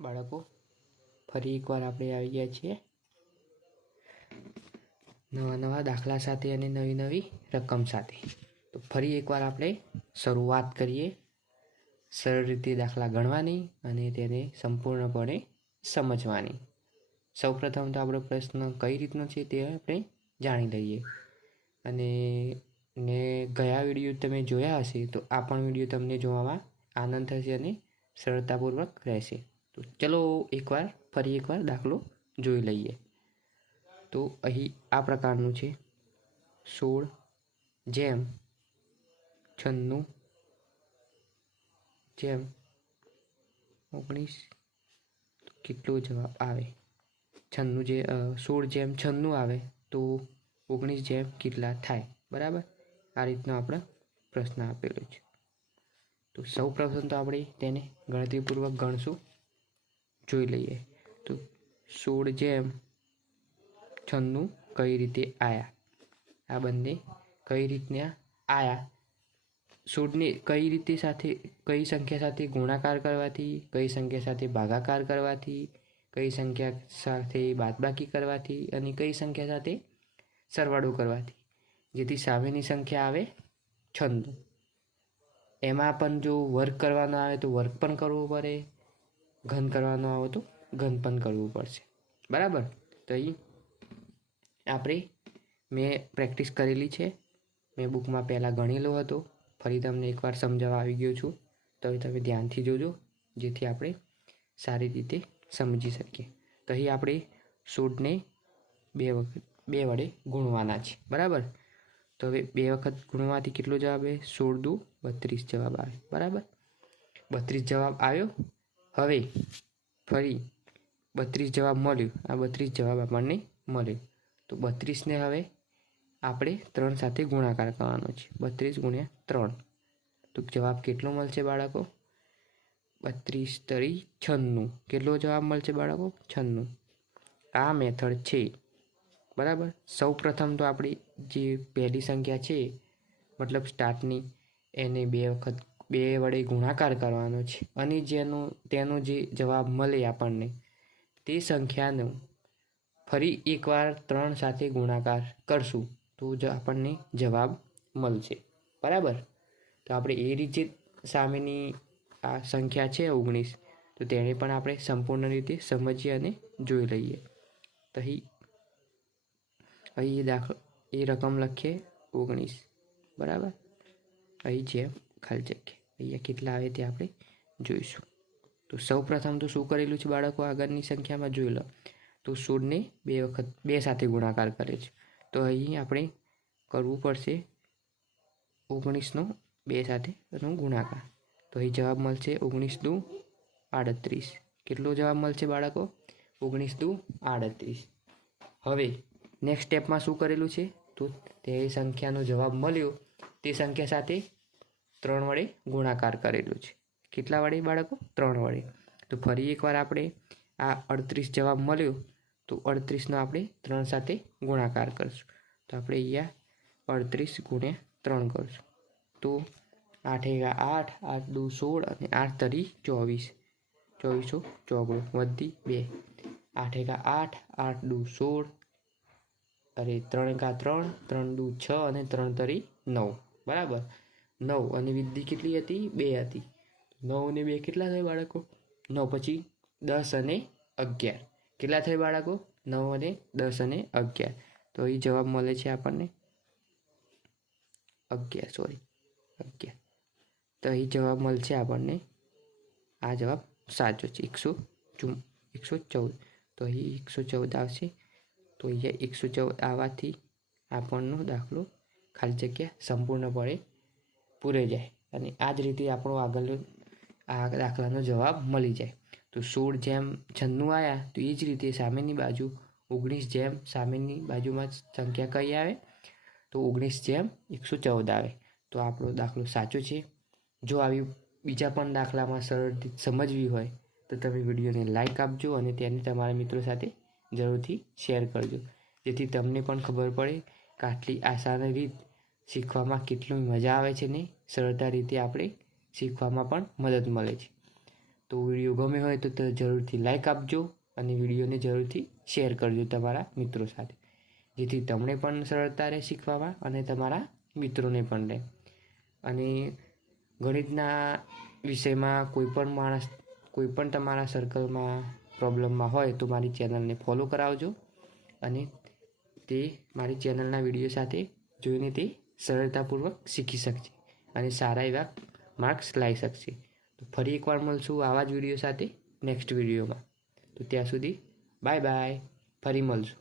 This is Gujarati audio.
બાળકો, ફરી એકવાર આપણે આવી ગયા છીએ નવા દાખલા સાથે અને નવી રકમ સાથે. તો ફરી એકવાર આપણે શરૂઆત કરીએ સરળ રીતે દાખલા ગણવાની અને તેને સંપૂર્ણપણે સમજવાની. સૌપ્રથમ તો આપણો પ્રશ્ન કઈ રીતનો છે તે આપણે જાણી લઈએ. અને ગયા વિડીયો તમે જોયા હશે તો આ પણ વિડીયો તમને જોવામાં આનંદ થશે અને સરળતાપૂર્વક રહેશે. તો ચલો ફરી એકવાર દાખલો જોઈ લઈએ. તો અહીં આ પ્રકારનું છે: 16 જેમ 96 જેમ 19 કેટલો જવાબ આવે? 16 જેમ 96 આવે તો 19 જેમ કેટલા થાય? બરાબર, આ રીતનો આપણે પ્રશ્ન આપેલો છે. તો સૌ પ્રથમ તો આપણે તેને ગણતરીપૂર્વક ગણશું. જોઈ લઈએ. તો 16 જેમ 96 કઈ રીતે આવ્યા? આ બંને કઈ રીતના આવ્યા? 16ને કઈ સંખ્યા સાથે ગુણાકાર કરવાથી, કઈ સંખ્યા સાથે ભાગાકાર કરવાથી, કઈ સંખ્યા સાથે બાદબાકી કરવાથી અને કઈ સંખ્યા સાથે સરવાળો કરવાથી જેથી સામેની સંખ્યા આવે 96. એમાં પણ જો વર્ગ કરવાનો આવે તો વર્ગ પણ કરવો પડે, ઘન કરવાનો આવે તો ઘન પણ કરવું પડશે. બરાબર, તો અહીં મેં પ્રેક્ટિસ કરેલી છે. મેં બુકમાં પહેલાં ગણેલો હતો, ફરી તમને એકવાર સમજાવવા આવી ગયો છું. તો તમે ધ્યાનથી જોજો જેથી આપણે સારી રીતે સમજી શકીએ. તો અહીં આપણે 16ને 2 વડે ગુણવાના છે. બરાબર, તો હવે 2 વખત ગુણવાથી કેટલો જવાબ આવે? 16 દુ 32 જવાબ આવે. બરાબર, 32 જવાબ આવ્યો. હવે ફરી 32 જવાબ મળ્યો. આ 32 જવાબ આપણને મળ્યો. તો 32ને હવે આપણે 3 સાથે ગુણાકાર કરવાનો છે. 32 ગુણ્યા 3 તો જવાબ કેટલો મળશે બાળકો? 32 તરી 96. કેટલો જવાબ મળશે બાળકો? 96. આ મેથડ છે. બરાબર, સૌ પ્રથમ તો આપણી જે પહેલી સંખ્યા છે મતલબ સ્ટાર્ટની એને 2 વડે ગુણાકાર કરવાનો છે અને તેનો જે જવાબ મળે આપણને તે સંખ્યાનો ફરી એકવાર 3 સાથે ગુણાકાર કરશું તો જ આપણને જવાબ મળશે. બરાબર, તો આપણે એ રીતે સામેની આ સંખ્યા છે 19 તો તેને પણ આપણે સંપૂર્ણ રીતે સમજીએ અને જોઈ લઈએ. તો અહીં એ રકમ લખીએ 19. બરાબર, અહીં જેમ ખાલી જગ્યા અહીંયા કેટલા આવે તે આપણે જોઈશું. તો સૌ પ્રથમ તો શું કરેલું છે બાળકો? આગળની સંખ્યામાં જોઈ લો. તો 16ને 2 સાથે ગુણાકાર કરે છે. તો અહીં આપણે કરવું પડશે 19નો 2 સાથેનો ગુણાકાર. તો અહીં જવાબ મળશે 19 દુ 38. કેટલો જવાબ મળશે બાળકો? 19 દુ 38. હવે નેક્સ્ટ સ્ટેપમાં શું કરેલું છે? તો તે સંખ્યાનો જવાબ મળ્યો તે સંખ્યા સાથે 3 વડે ગુણાકાર કરેલું છે. કેટલા વડે બાળકો? 3 વડે. તો ફરી એકવાર આપણે આ 38 જવાબ મળ્યો તો 38નો આપણે 3 સાથે ગુણાકાર કરશું. તો આપણે અહીંયા 38 ગુણ્યા 3 કરશું. તો 8 × 8, 8 દુ 16 અને 8 તરી 24. 2424 વધી 2. 8 × 8, 8 દુ 16 અરે 3 × 3, 3 દુ 6 અને 3 તરી 9. બરાબર, 9 અને વિધિ કેટલી હતી? 2 હતી. 9 અને 2 કેટલા થાય બાળકો? 9 પછી 10 અને 11 કેટલા થાય બાળકો? 9 અને 10 અને 11. તો અહીં જવાબ મળે છે આપણને 11. તો અહીં જવાબ મળશે આપણને, આ જવાબ સાચો છે 114. તો અહીં 114 આવશે. તો અહીંયા 114 આવવાથી આપણનો દાખલો ખાલી જગ્યા સંપૂર્ણપણે પૂરાઈ જાય અને આ જ રીતે આપણો આગળ આ દાખલાનો જવાબ મળી જાય. તો 16 જેમ 96 આવ્યા તો એ જ રીતે સામેની બાજુ 19 જેમ સામેની બાજુમાં સંખ્યા કઈ આવે? તો 19 જેમ 114 આવે. તો આપણો દાખલો સાચો છે. જો આવી બીજા પણ દાખલામાં સરળ રીતે સમજવી હોય તો તમે વિડીયોને લાઈક આપજો અને તેને તમારા મિત્રો સાથે જરૂરથી શેર કરજો જેથી તમને પણ ખબર પડે કે આટલી આસાન રીત શીખવામાં કેટલી મજા આવે છે ને સરળતા રીતે આપણે શીખવામાં પણ મદદ મળે છે. તો વિડીયો ગમે હોય તો જરૂરથી લાઈક આપજો અને વિડીયોને જરૂરથી શેર કરજો તમારા મિત્રો સાથે, જેથી તમને પણ સરળતા રહે શીખવામાં અને તમારા મિત્રોને પણ રહે. અને ગણિતના વિષયમાં કોઈ પણ તમારા સર્કલમાં પ્રોબ્લેમમાં હોય તો મારી ચેનલને ફોલો કરાવજો અને તે મારી ચેનલના વિડીયો સાથે જોઈને તે સરળતાપૂર્વક શીખી શકશે અને સારા એવા માર્ક્સ લાવી શકશે. તો ફરી એકવાર મળશું આવા જ વિડીયો સાથે નેક્સ્ટ વિડીયોમાં. તો ત્યાં સુધી બાય બાય, ફરી મળશું.